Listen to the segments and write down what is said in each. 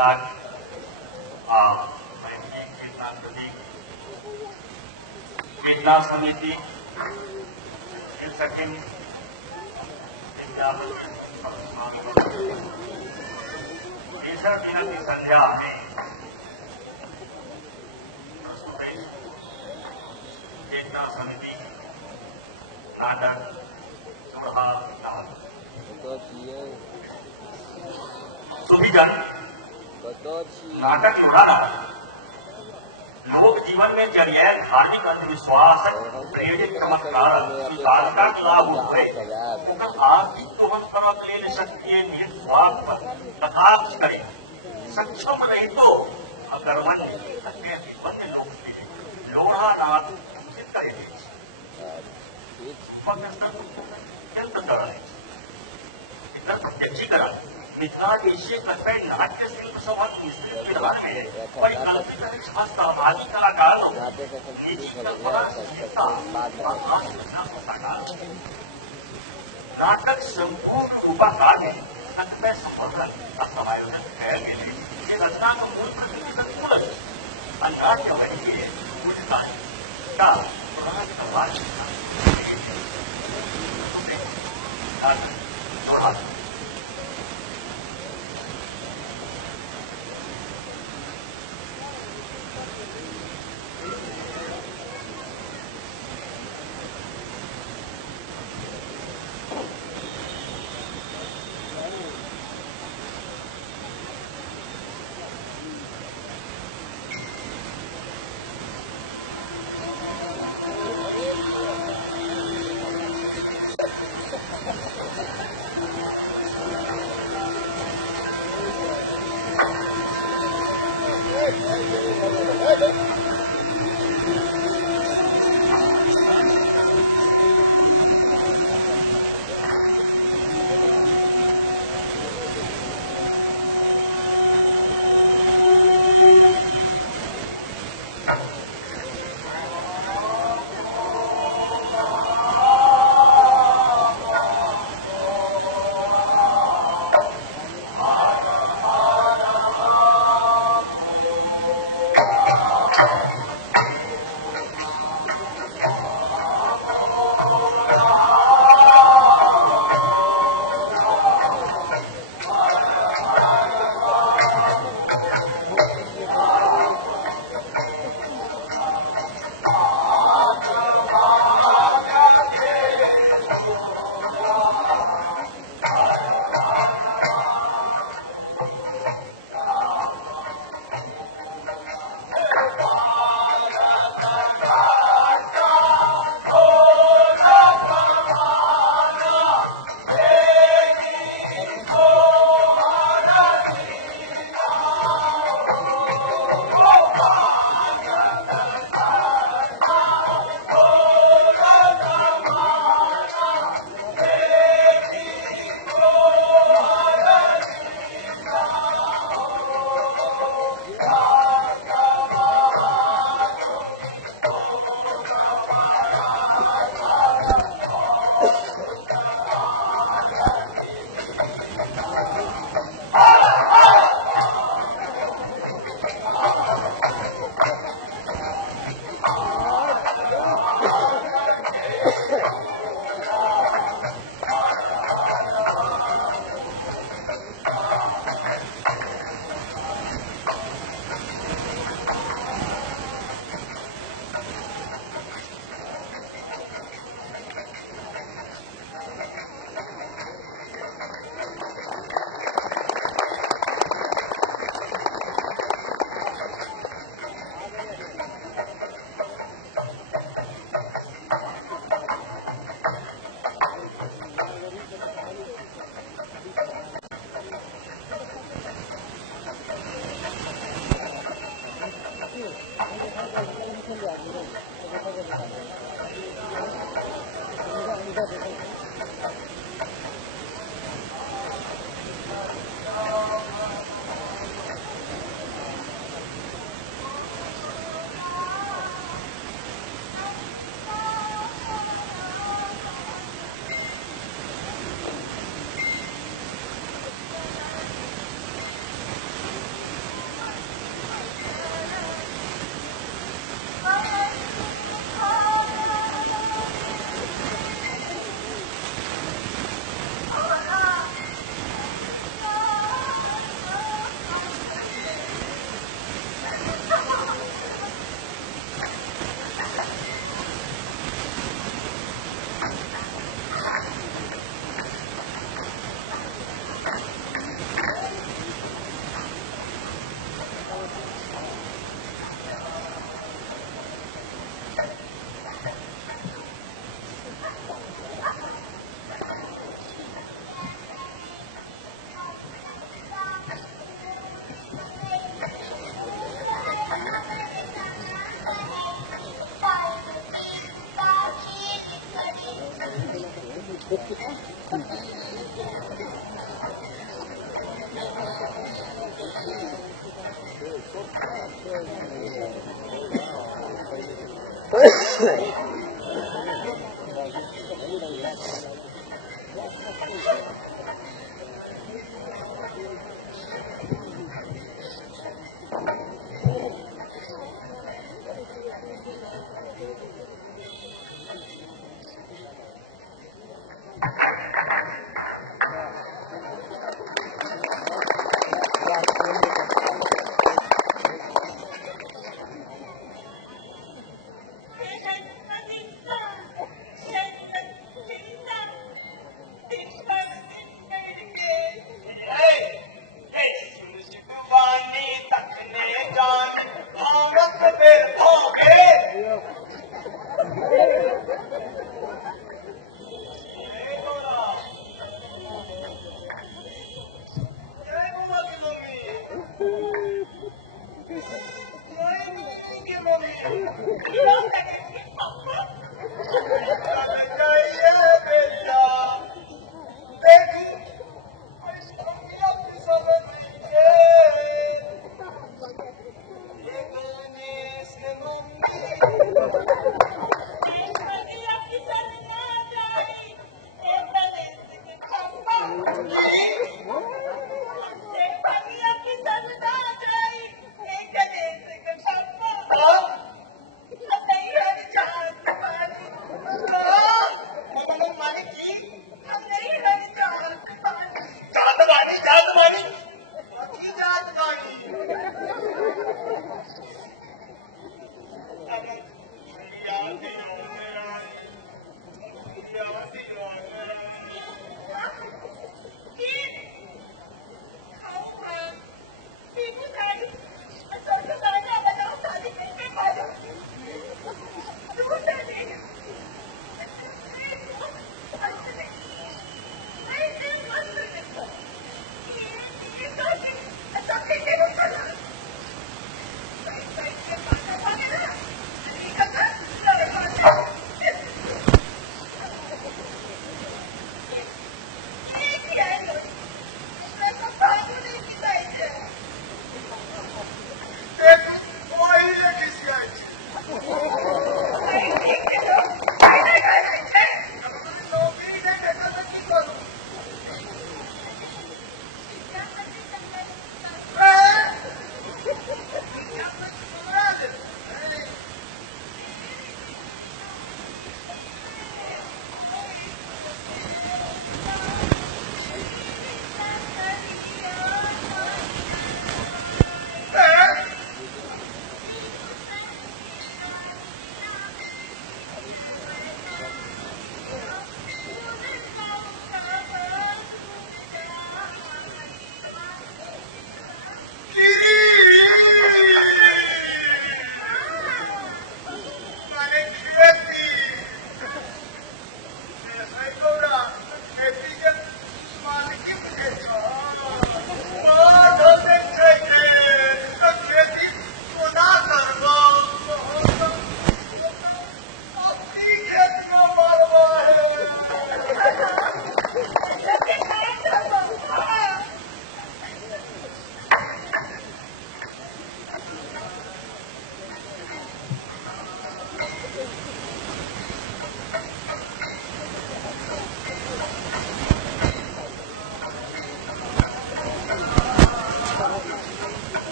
आज मैत्री चेतना प्रतीक चेतना समिति सचिव तीसरा दिनों की संध्या में चेतना समिति नाटक सुविजन नाटक जुड़ाना लोक जीवन में जरिए धार्मिक अंधविश्वास प्रयोजित चमत्कार सुधारता की लाभ हुए आर्थिक परक ले शक्ति निस्वार्थ तथा करें सक्षम नहीं तो अगरवन्य लोग लोढ़ा नाथ करे प्रत्यक्षीकरण मिथिला देशीय कथन नाट्य शिल्प संबंध विधान में कोई कल्पित सहभागी कलाकारों नाटक संपूर्ण रूपाकार है में संवर्धन का समायोजन किया गया है ये रचना का मूल प्रकृति तत्व अंतर्राष्ट्रीय बनी है का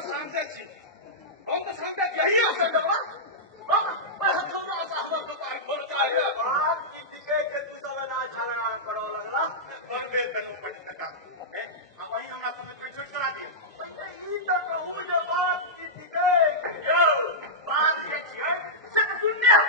상대지. 너무 상대지. 이거 좀 봐. 아, 정말 사람도 많이 벌었다. 아, 이게 그 두사가 나 자랑한 거라나? 뭔데 배는 빠진다. 에? 아마 이놈 나쁜 걸 절절하지. 이딴 거 오면 막 이게 야, 마지겠지. 자, 군대야.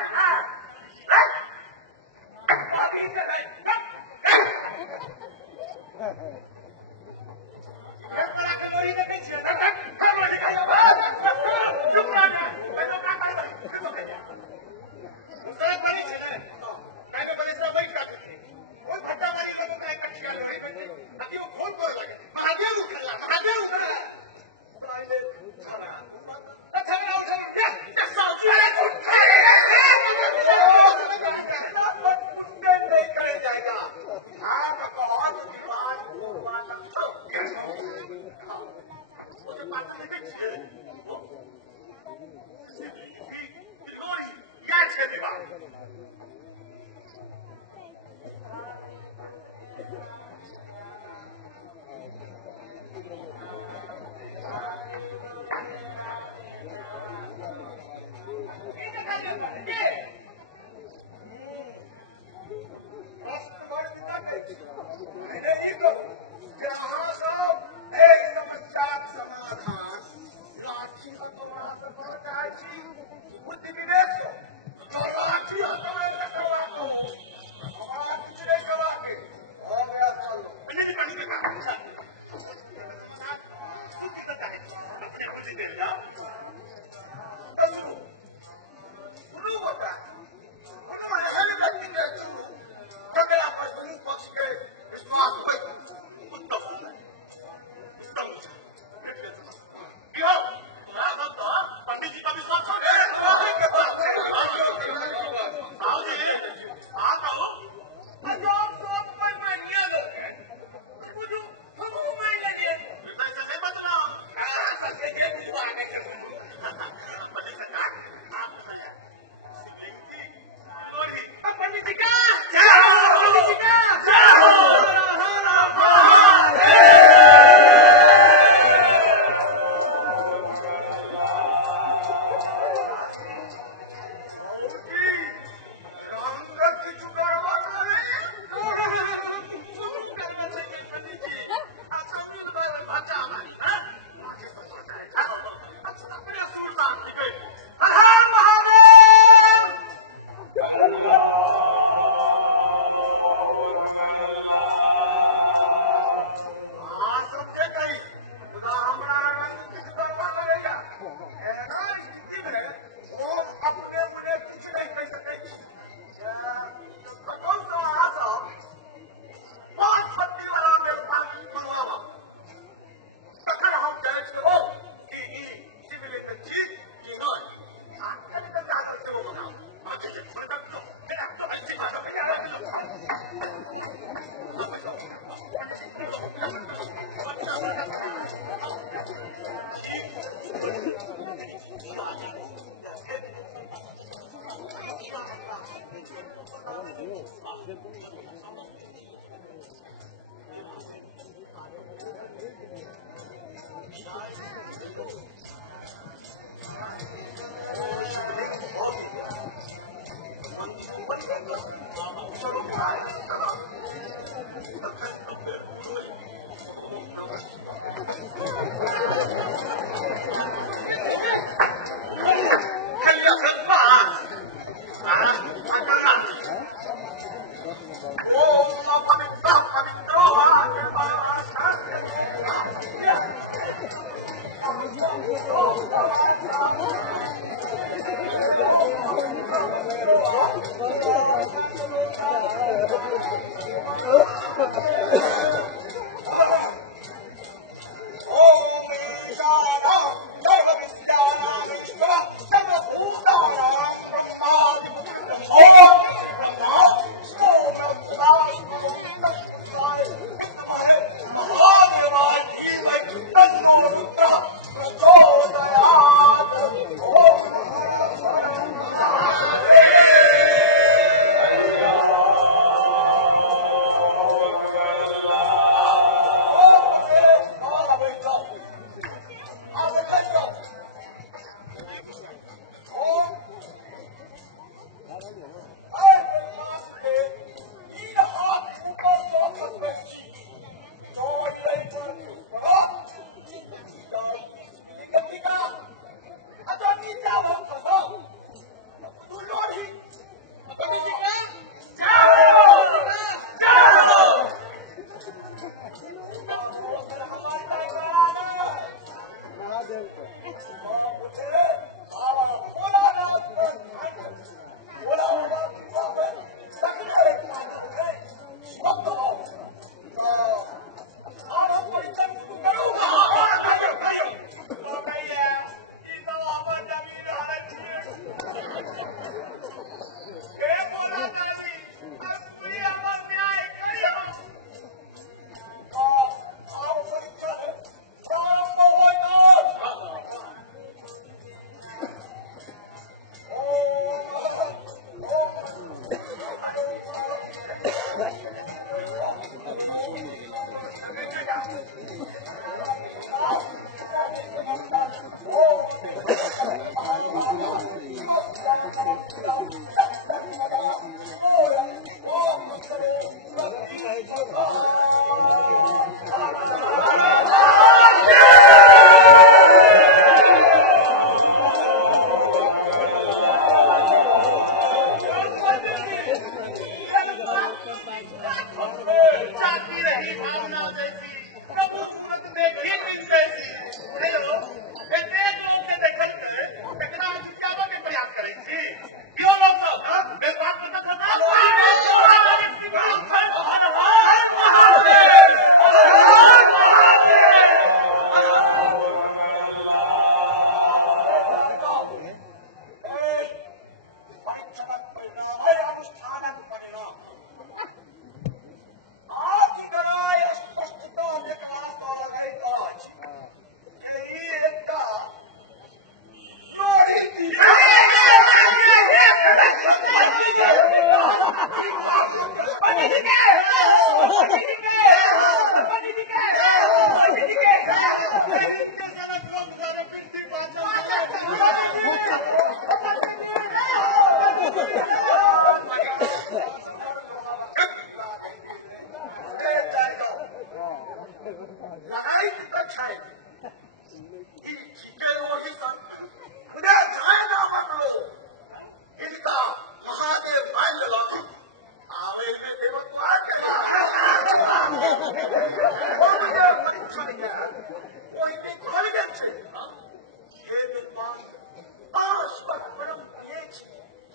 पाँच बार बड़म ये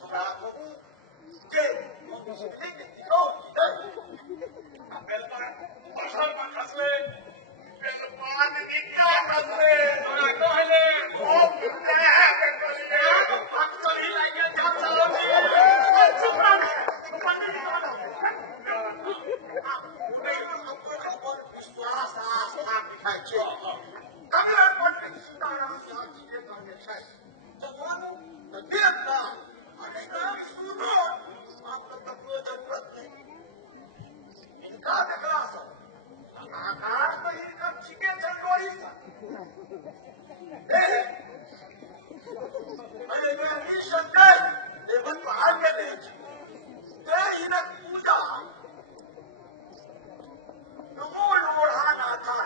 हमरा कहू जे मुस्लिम दिनो बेलमा असल मखसले बेलमान की क्या कसले तोरा कहले ओ कितना है कहले बात तो ही लागे जब चलो चुप विश्वास आस्था दिखाई छे ककरा पर तारा साथी के करने छै जवानो त देखता अरे काम सुनो आप तो कोई जरूरत नहीं इनका देखला सो आकाश में इनका छिके चलकोई सा अरे मैं मिशन दे लेकिन बाहर के ले ते इनक पूजा नमोड़ मोड़ाना था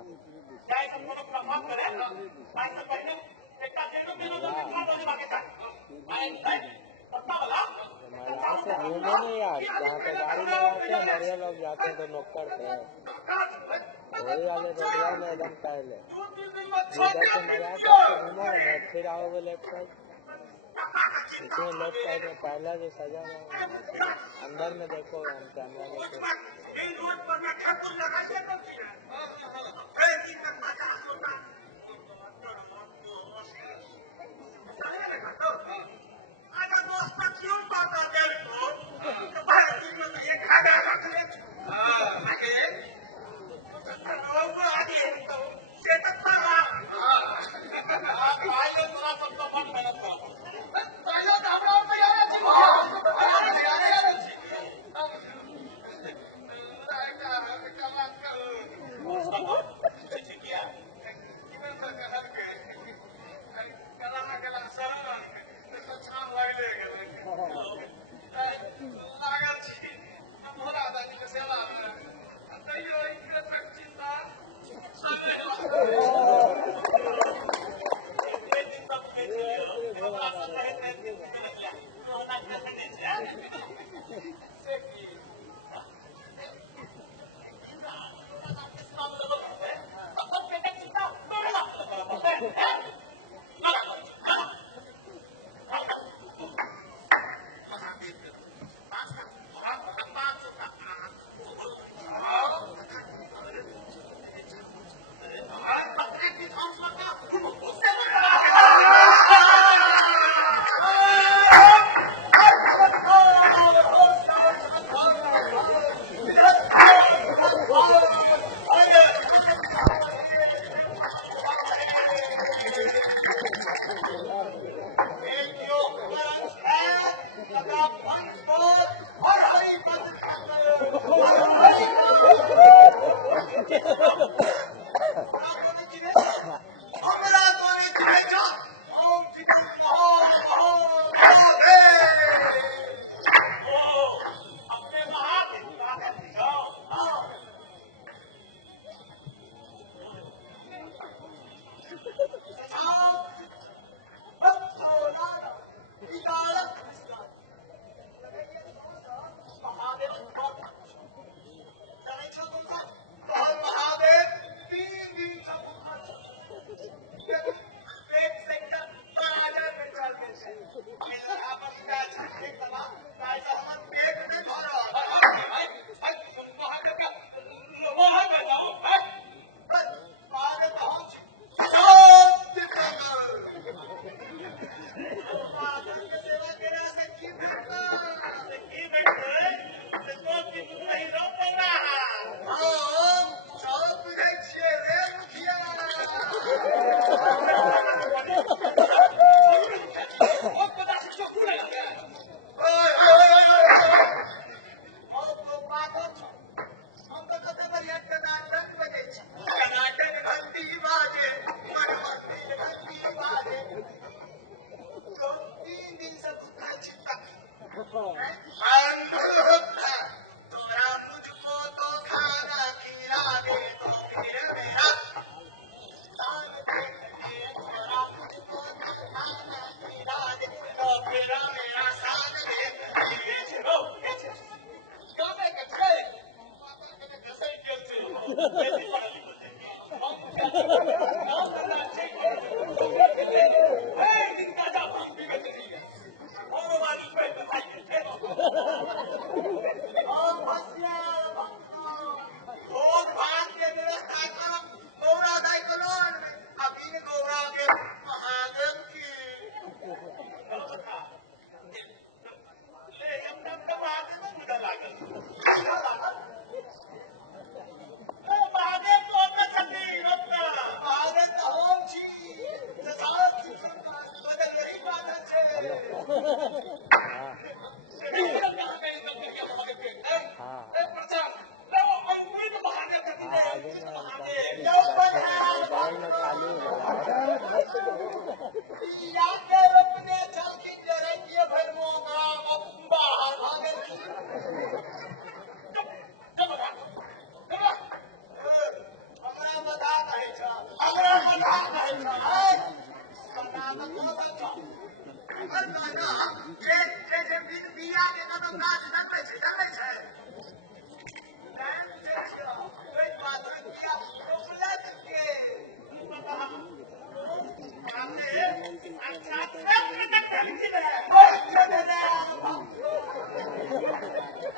जायचं कोण प्रभाव करेल जायचं पहिले एका से घूमे नहीं यार, जहाँ पे गाड़ी लगाते हैं बढ़िया लोग जाते हैं तो नौकर पे वही वाले रोडिया में एकदम पहले इधर से मजा करके घूमो ना, फिर आओगे लेफ्ट साइड, इसमें लेफ्ट साइड में पहला जो सजा हुआ है अंदर में देखो, हम कैमरा में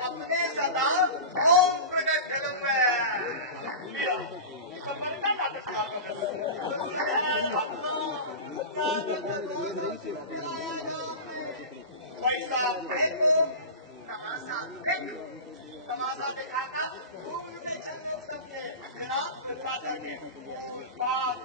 अपने सदा मैंने फिल्म में लिया पैसा फेंको तमाशा दिखाता मेरा कृपा करके बात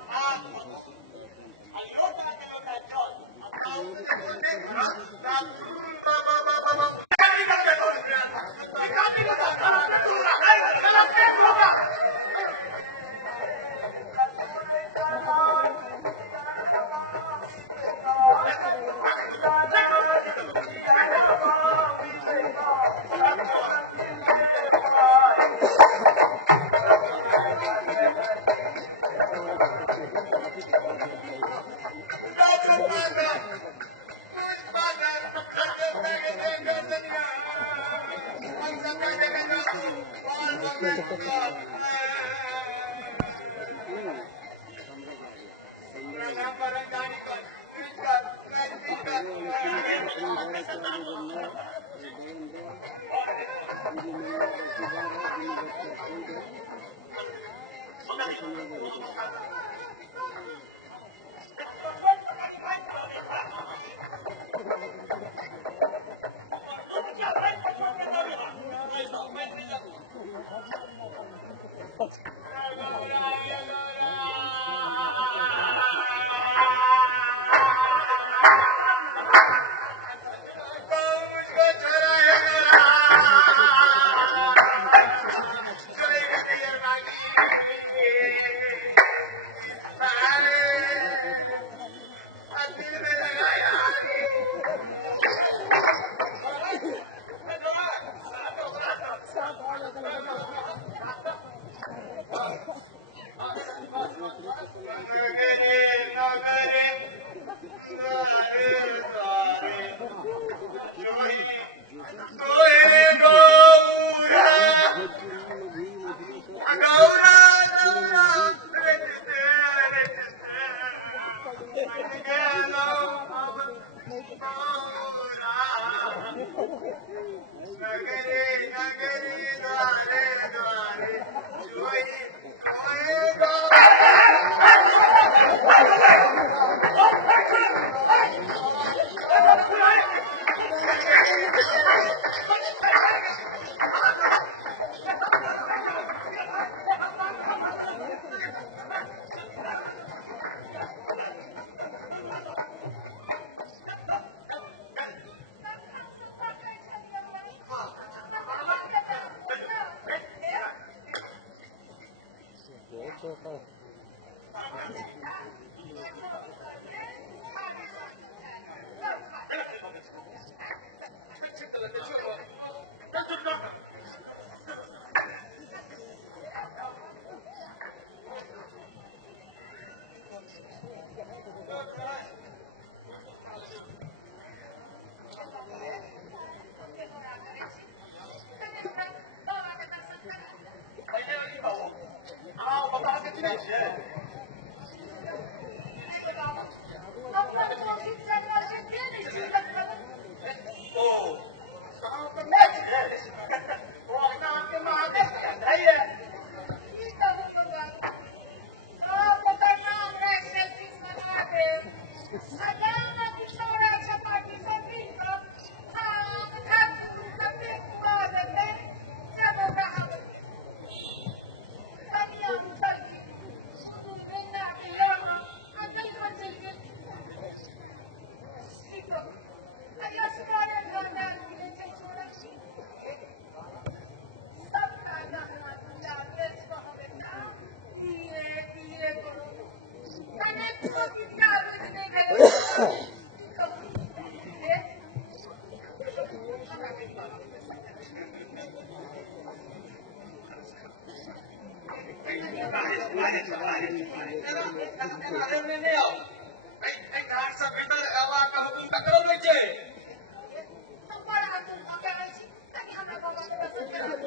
Anh đang sao cái này là ba cả cũng cả cái đấy chứ.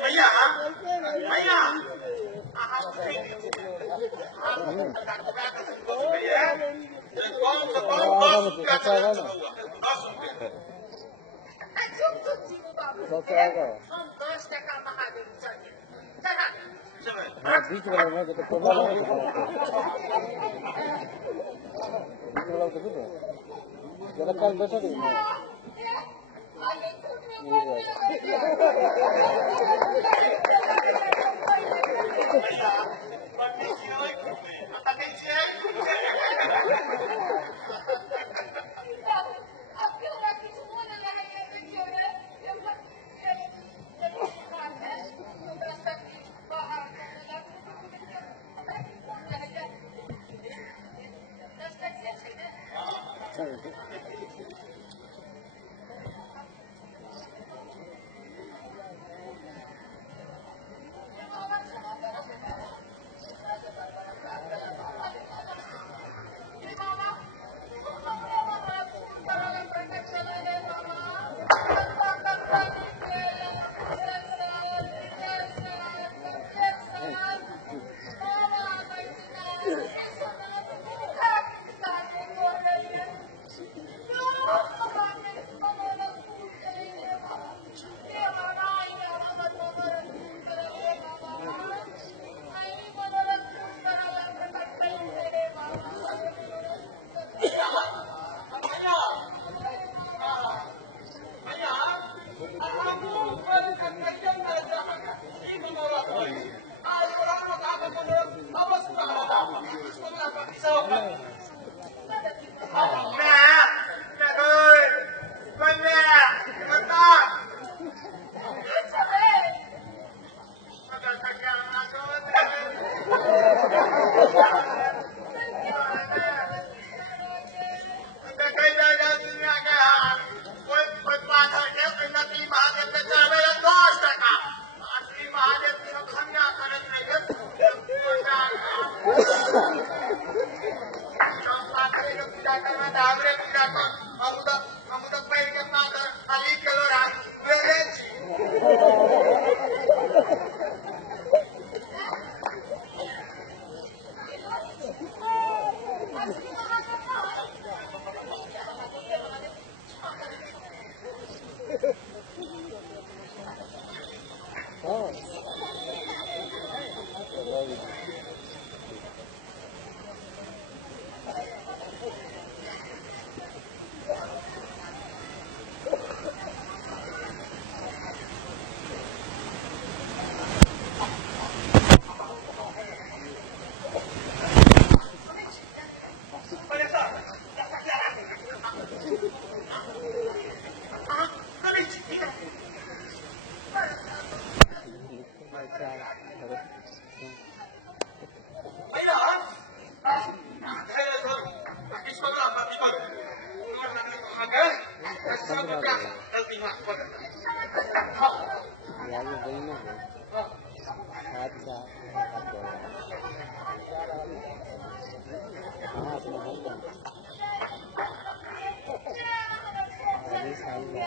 भैया भैया भैया कौन सा कौन क्या चल रहा है हम 10 टका महादेव चाहिए हाँ बीच वाला में तो टोला लगा तो बीच वाला तो कितना जरा कल बैठा दी ना यार वही ना हाथ का हाँ अपना हाथ का अभी साल सब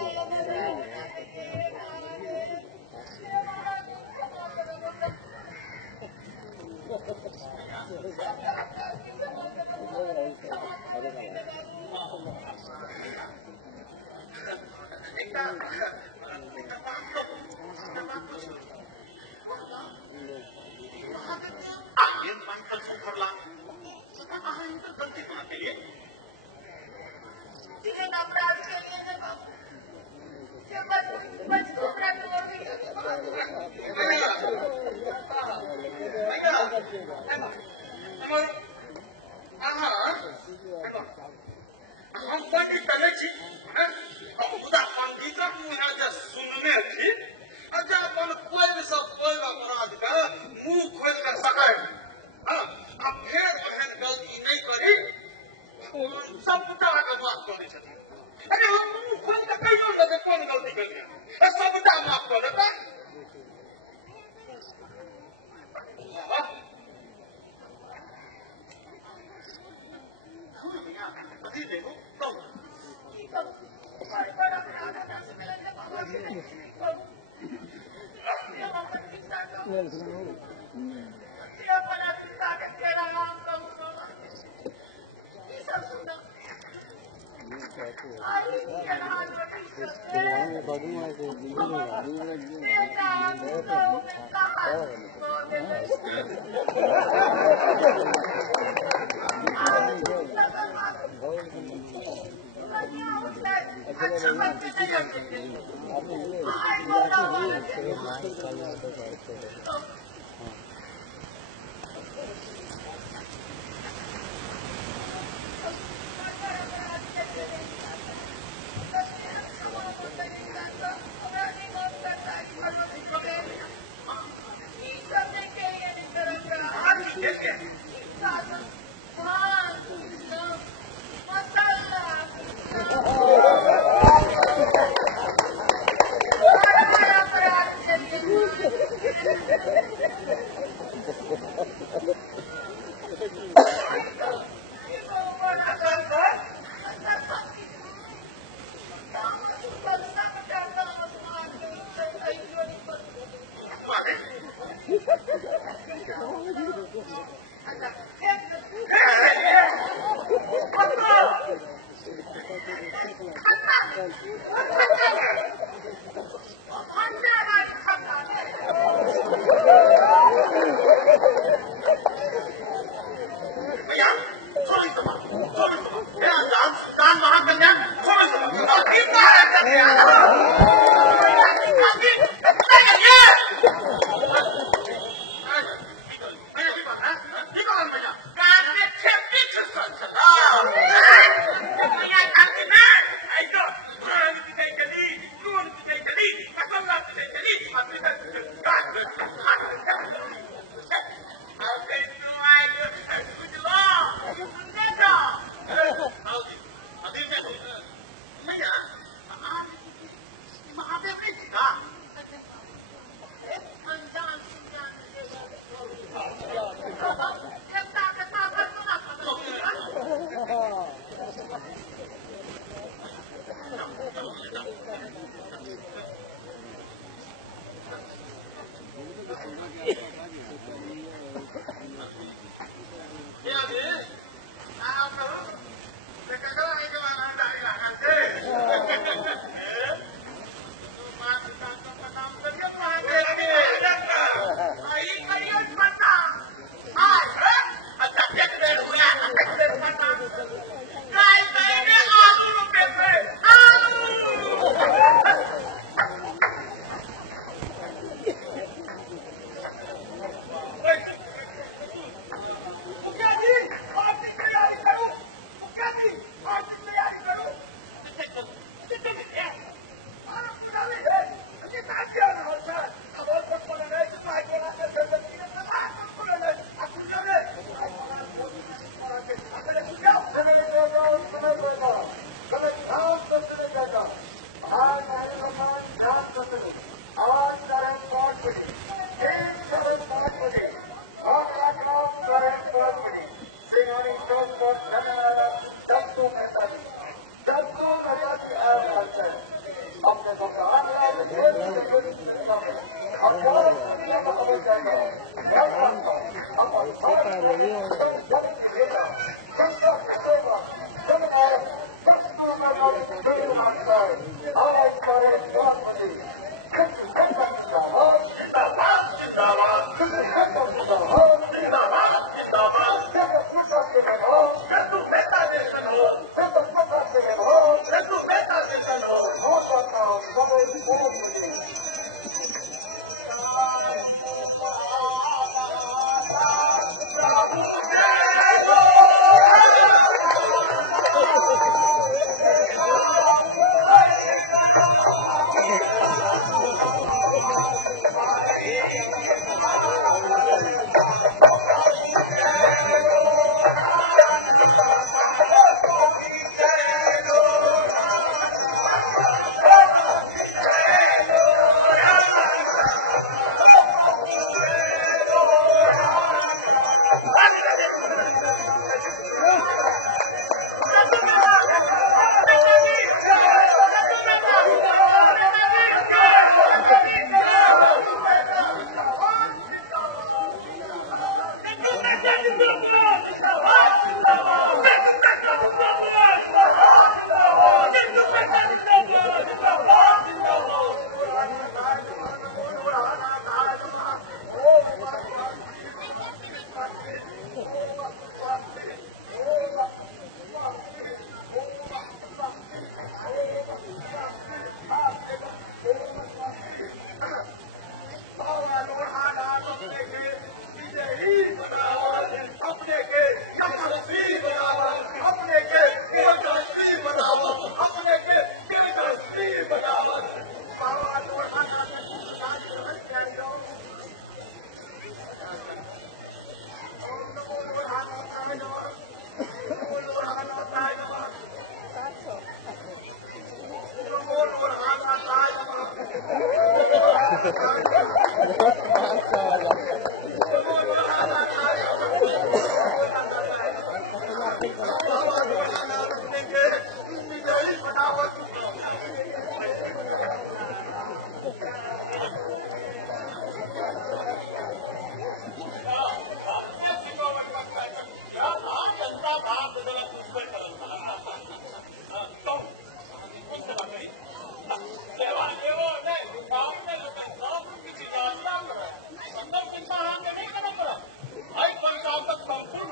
I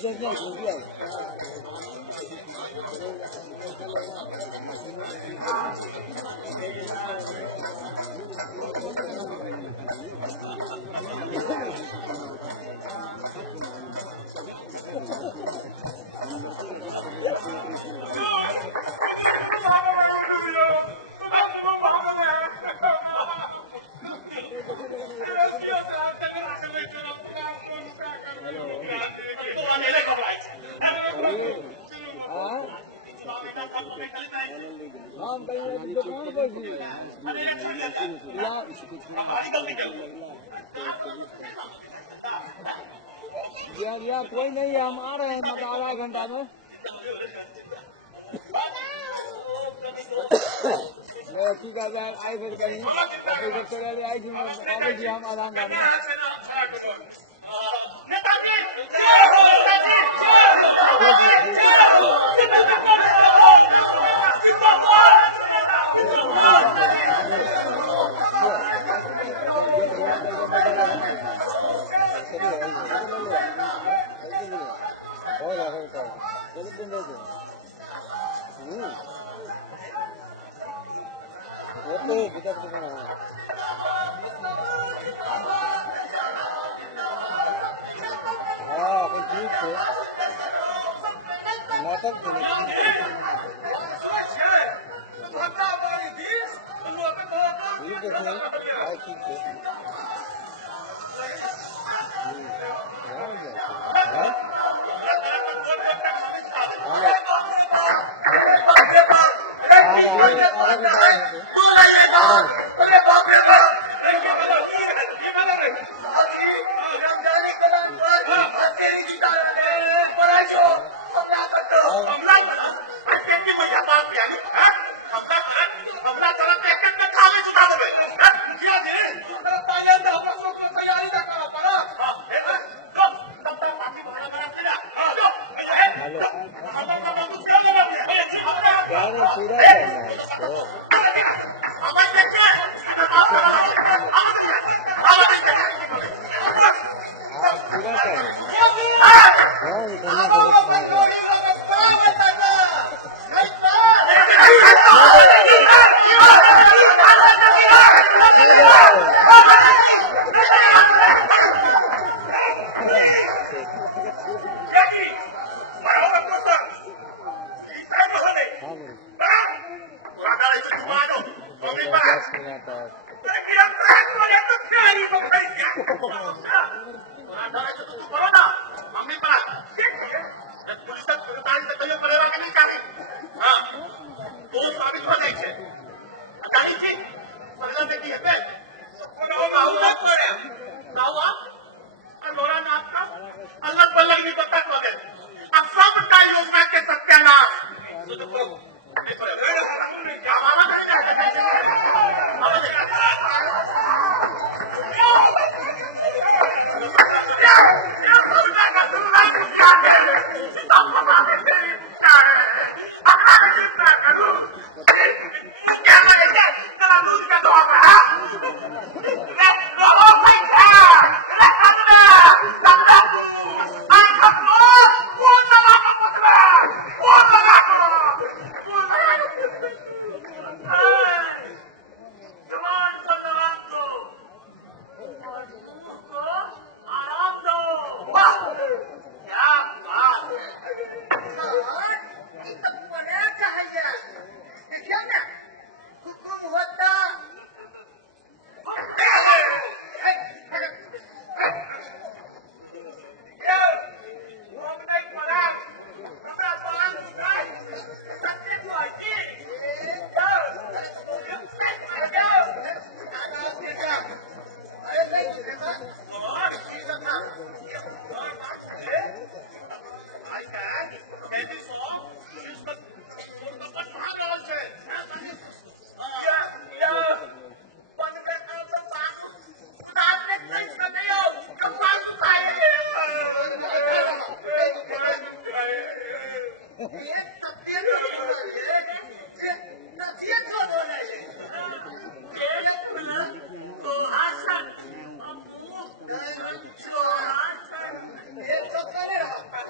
现在不变。हाँ हम कहीं दुकान पर थी या कोई नहीं है, हम आ रहे हैं मतलब आधा घंटा में। मैं ठीक है आई फिर कहीं ऑफिस आई थी, ऑफिस ही हम आधा घंटा में।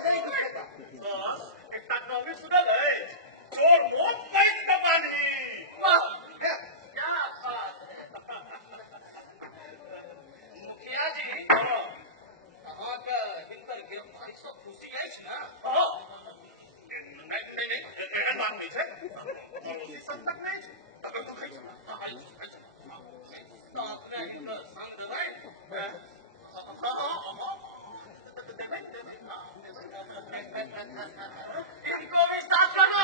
Thank you. एकटा नवी सुनल अछि चोर मोट मारि के बानी वाह क्या बात मुखिया जी अहाँके हिनकर गिरफ्तारी सँ खुशी अछि ने नहीं एहन बात नहीं है पड़ोसी सब तक नहीं है अगर तो खाई तो अपने हिनकर संग देबै इनको भी साथ करो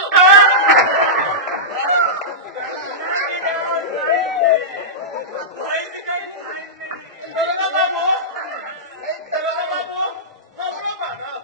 दरोगा बाबू अपना मानो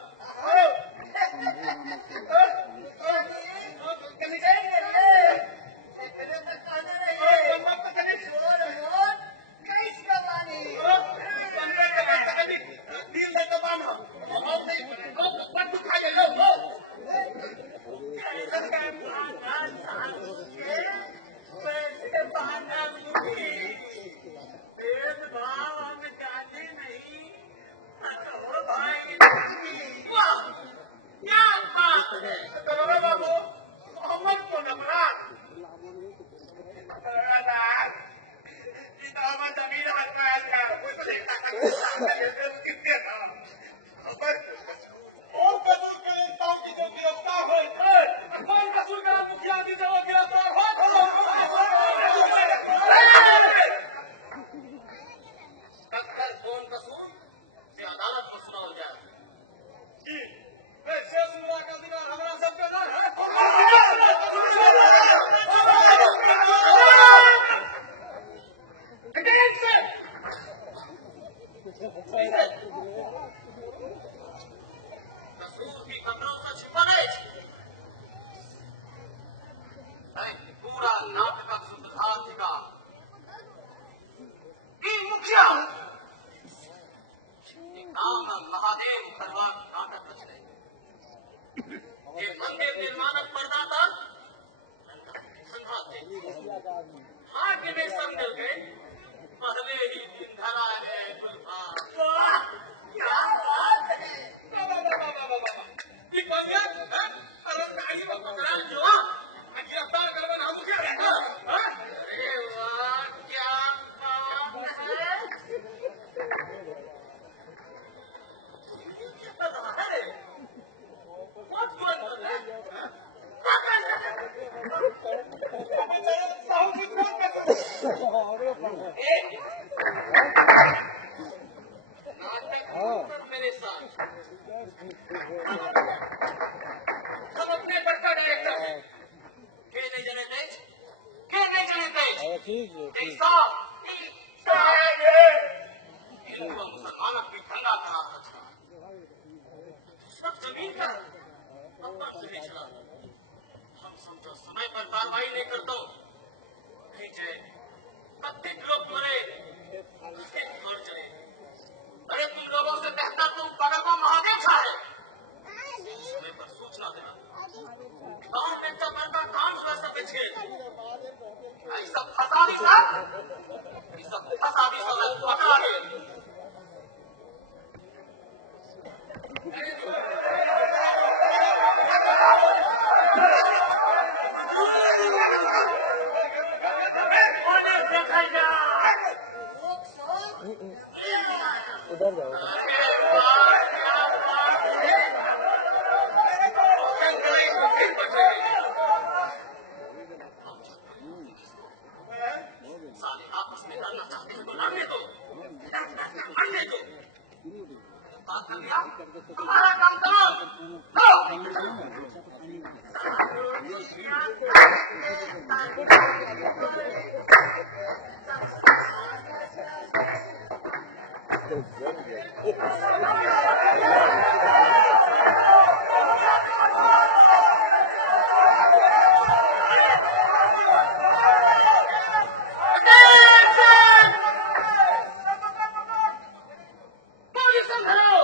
पूरा नाटक सुधार्थिका मुखिया महादेव करवाक नाटक रचने ये मंदिर निर्माणक प्रदाता भाग्य में सब मिल गए पहले ही दिन धरा है क्या बात है गिरफ्तार करवा हम अरे वाह क्या बात है मेरे साथ हम अपने बड़का डायरेक्टर हैं के नहीं जाने देश इनको मुसलमानों की ठंडा करा सब जमीन का हम समझो समय पर कार्रवाई नहीं करता नहीं जाए प्रत्येक लोग मरे मर चले अरे तुम लोगों से बेहतर तुम पड़ों महादेव सा है समय पर सोचना देना गाँव में तो बड़का कांड हुआ सब छे सब फसादी सब पकड़ा गए उधर जाओ साले आपस में लड़ना चाहते हैं तो लड़ने दो लड़ने दो बात कर लिया हमारा काम करो पुलिस संभालो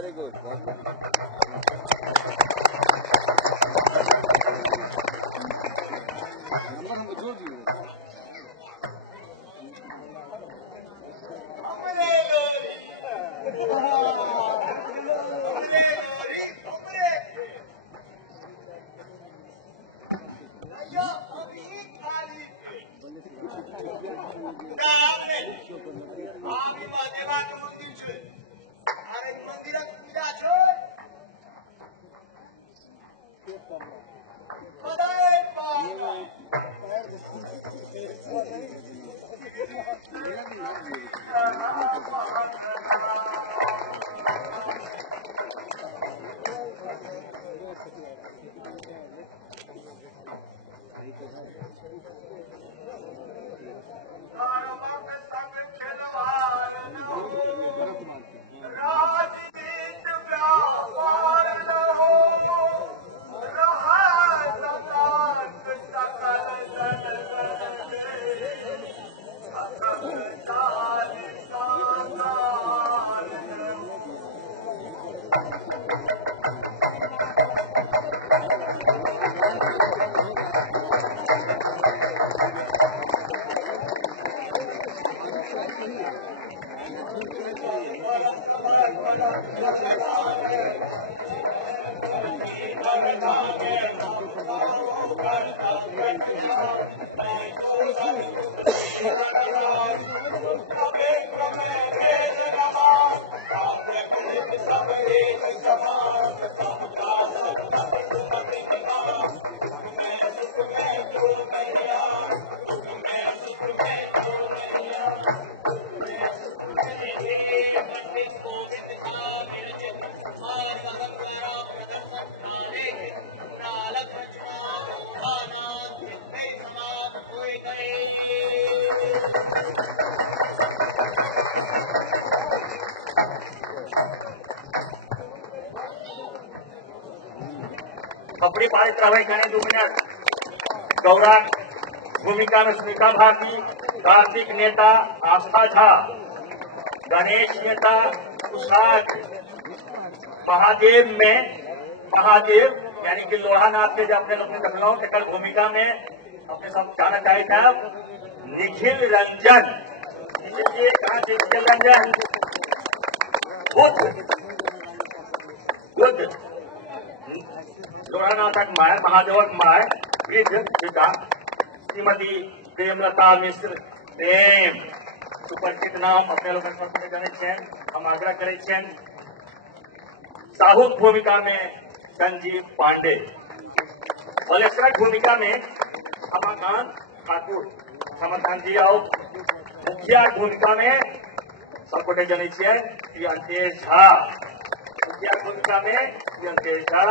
वेरी गुड आम्ही माध्यमात मंदिर अरे मंदिरात पूजा छो बधाई बाबा राजनीत व्यापार न हो रहा सदात सकल जन सकल जाल साकार अपनी पारित कार्रवाई करने 2 मिनट गौरांग भूमिका में स्मिता भारती कार्तिक नेता आस्था झा गणेश नेता कुशाक महादेव यानी कि लोहानाथ के जो अपने लोग लखनऊ टेकल भूमिका में अपने सब जाना चाहिए था निखिल रंजन कहा निखिल रंजन बुद्ध लोहानाथक माय महादेवक माय वृद्ध पिता श्रीमती प्रेमलता मिश्र प्रेम सुपरिचित नाम अपने लोग जाने हम आग्रह करे साहूक भूमिका में संजीव पांडे बलेश्वर भूमिका में अमाकांत ठाकुर समर्थन जी और मुखिया भूमिका में सबको जाने श्री अंतेश झा मुखिया भूमिका में श्री अंतेश झा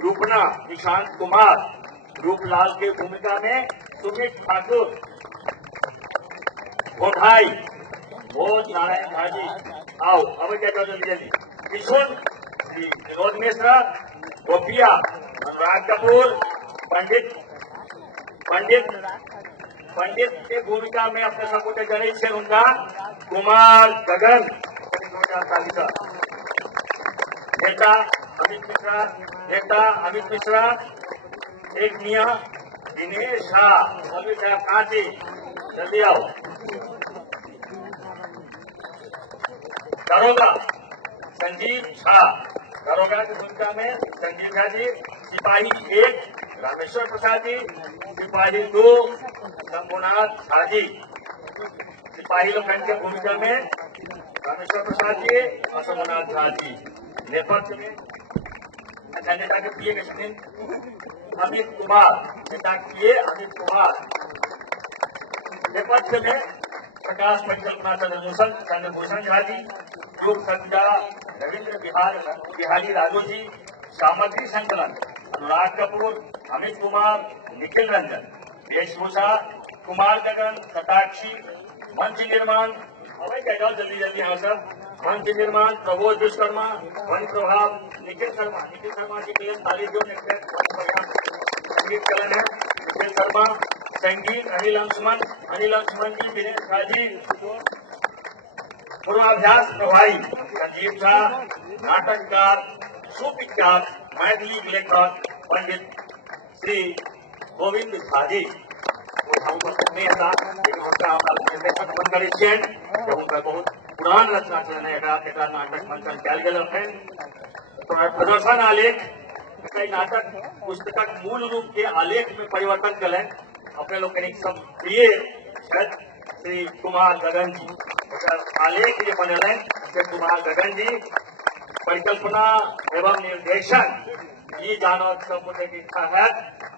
रूपना निशांत कुमार रूपलाल के भूमिका में सुमित ठाकुर घोटाई भोज नारायण भाजी आओ अब क्या जल्दी जल्दी किशोर विनोद मिश्रा गोपिया अनुराग कपूर पंडित के भूमिका में अपने सबको गणेश है उनका कुमार गगन नेता अमित मिश्रा एक मियाँ दिनेश झा अमित साहब कहाँ से जल्दी आओ दरोगा संजीव झा दरोगा की भूमिका में संजीव झा जी सिपाही 1 रामेश्वर प्रसाद जी सिपाही 2 शंभुनाथ झा जी सिपाही लोग की भूमिका में रामेश्वर प्रसाद जी और शंभुनाथ झा जी नेपथ्य में अच्छा नेता के प्रिय अमित कुमार नेता के अमित कुमार नेपथ्य में प्रकाश पंचल कुमार चंद्रभूषण झा जी लोक संध्या रविंद्र बिहारी राघव जी सामग्री संकलन अनुराग कपूर अमित कुमार निखिल रंजन वेशभूषा कुमार गगन कटाक्षी मंच निर्माण हमें क्या जाओ जल्दी जल्दी यहाँ सब मंच निर्माण प्रबोध विश्वकर्मा वन प्रभाव निखिल शर्मा की टीम ताली जो संगीत कलन है निखिल शर्मा संगीत अनिल अंशुमन जी दिनेश झा जी पूर्वाभ्यास प्रभारी संजीव झा, नाटककार सुविख्यात मैथिली लेखक पंडित श्री गोविंद झा जी उपस्थित नहीं था, लेकिन उनका निर्देशक मंडली छियै, उनका बहुत पुरान रचना छलनि, एकरा नाटक मंचन कयल गेल रहनि। प्रदर्शन आलेख कई नाटक पुस्तकक मूल रूप के आलेख में परिवर्तन कयलनि। अपने लोग कनिक सब प्रिय छथि श्री कुमार गगन जी, आलेख जे बनेलनि से कुमार गगन जी। परिकल्पना एवं निर्देशन ई जानब सब गोटे के इच्छा है,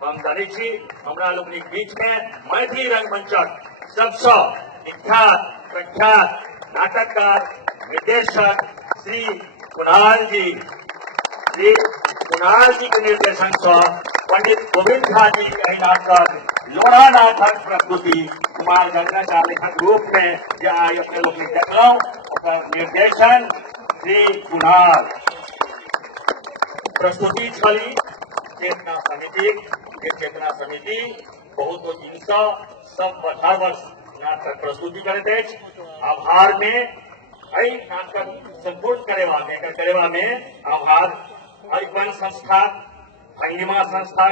हम जानै छी हमरा लोकनिक बीच में मैथिली रंगमंचक सबसँ विख्यात प्रख्यात नाटककार निर्देशक श्री कुणाल जी के निर्देशन से पंडित गोविंद झा जी के नाटक लोढ़ा नाटक प्रस्तुति कुमार गंगा का लेखक रूप में जे आइ अपने लोग देखलहुँ, ओकर निर्देशन श्री कुणाल। प्रस्तुति छली चेतना समिति के। चेतना समिति बहुत दिनसँ सब वर्ष नाटक प्रस्तुति करैत अछि। आभार में एहि नाटक संपूर्ण करेवा में आभार अरिपन संस्था, भंगिमा संस्था,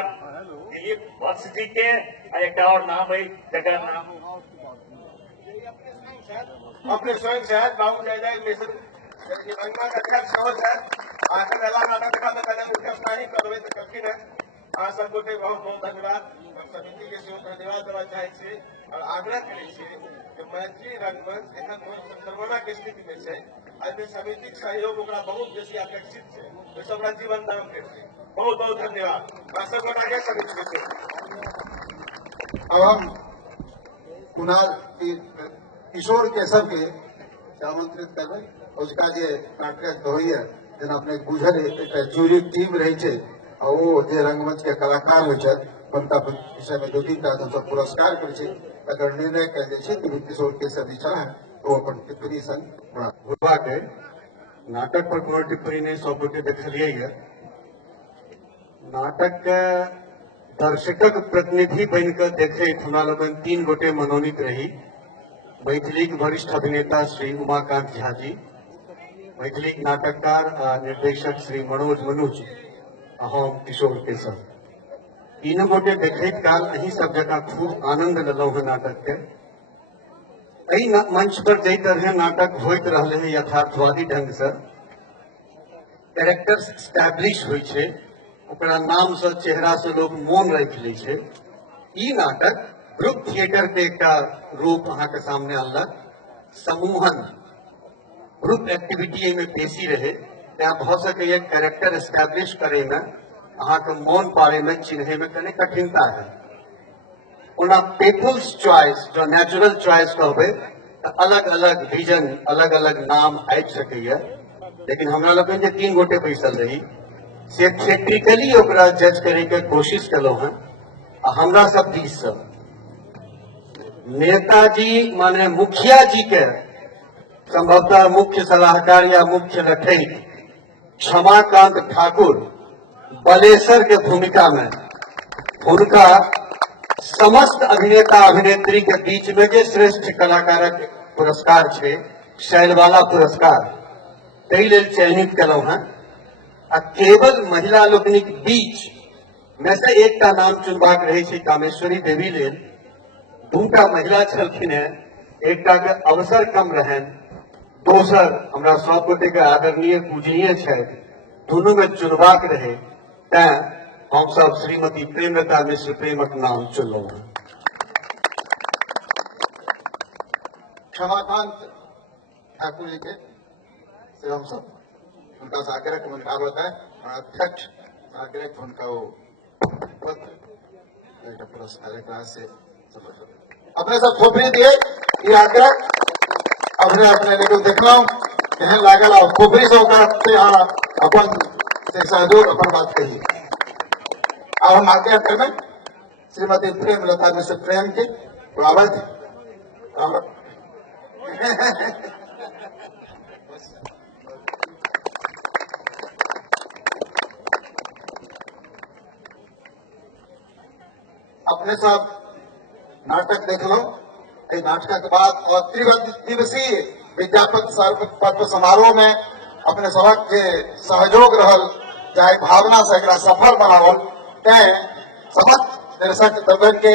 दिलीप वत्स जी के, एक और नाम है जगह नाम अपने स्वयं शहर बाबू जयजय मिश्र भंगिमा का अध्यक्ष है। आखिर मेला नाटक देखा तो कहना उत्कृष्ट नहीं करवे तो कठिन है। आज सब गोटे बहुत बहुत धन्यवाद समिति के सेहो धन्यवाद देना चाहे छे और आग्रह करे छे कि मैथिली रंगमंच एखन बहुत सर्वना के स्थिति में छे। एहि समिति सहयोग ओकरा बहुत बेसी अपेक्षित छे, तो सबरा जीवन दान करते बहुत बहुत धन्यवाद। सब गोटा के समिति के अब हम कुणाल किशोर के सबके आमंत्रित करबै। उसका जे नाटक होइए जेना अपने बुझल एक जूरी टीम रही है और वो जे रंगमंच के कलाकार हो उनका विषय में 2-3 टा सब पुरस्कार करे अगर निर्णय कल जाए कि किशोर के सभी छल वो अपन टिप्पणी संग भुलवा के नाटक पर कोनो टिप्पणी नहीं सब गोटे देखलिए। नाटक के दर्शकक प्रतिनिधि बन कर देखे हमरा लोगन 3 गोटे मनोनीत रही। मैथिली वरिष्ठ अभिनेता श्री उमाकांत झा जी, मैथिली नाटककार आ निर्देशक श्री मनोज मनुज, हम किशोर के सब 3 गोटे देखे काल अही सब जगह खूब आनंद लेलहुँ है नाटक के। एहि मंच पर जै तरह नाटक होइत रहले है यथार्थवादी ढंग से कैरेक्टर्स स्टैब्लिश होइ छै, ओकरा नाम से चेहरा से लोग मोन राखि लै छै। ई नाटक ग्रुप थिएटर के एक रूप अहाँ के सामने अनलक। समूहन ग्रुप एक्टिविटी में बेसी रहे, तें भ सकैए कैरेक्टर स्टैब्लिश करे में अहाँ के मोन पारे में चिन्हे में कने कठिनता है। ओना पीपुल्स चॉइस जो नेचुरल चॉइस कहबे तो अलग अलग विजन अलग अलग नाम आबि सकैए, लेकिन हमरा लगन जे 3 गोटे बैसल रही से थिएट्रिकली ओकरा जज करे के कोशिश कलहुँ हैं। हमरा सब दिस से नेताजी माने मुखिया जी के संभवतः मुख्य सलाहकार या मुख्य लठई क्षमाकांत ठाकुर बलेसर के भूमिका में उनका समस्त अभिनेता अभिनेत्री के बीच में जे श्रेष्ठ कलाकारक पुरस्कार छे शैलवाला पुरस्कार ताहि लेल चयनित कलहुँ हैं। आ केवल महिला लोकनिक बीच में से एकटा नाम चुनबाक रहे छै कामेश्वरी देवी लेल। 2टा महिला छलखिन है, एकटा के अवसर कम रहन, दोसर हमरा सब गोटे के आदरणीय पूजनीय छथि, दुनू में चुनबाक रहे, तें हम सब श्रीमती प्रेमलता मिश्र प्रेमक नाम चुनलहुँ हैं। क्षमाकांत ठाकुर जी के से हम सब उनका सागरक मुखार होता है और अध्यक्ष सागरक उनका वो पत्र पुरस्कार से अपने सब खोपड़ी दिए ये आग्रह अपने अपने लेकिन देखना केहन लागल और खोपड़ी से अपन से सहयोग अपन बात कही। अब हम आगे करना श्रीमती प्रेमलता मिश्र प्रेम की स्वागत। अपने सब नाटक देख लो, नाटक के बाद और 3 दिवसीय विद्यापति पत्र समारोह में अपने सबक जे सहयोग रहल चाहे भावना से एकरा सफल बनावल तैं समस्त दर्शक दर्शक के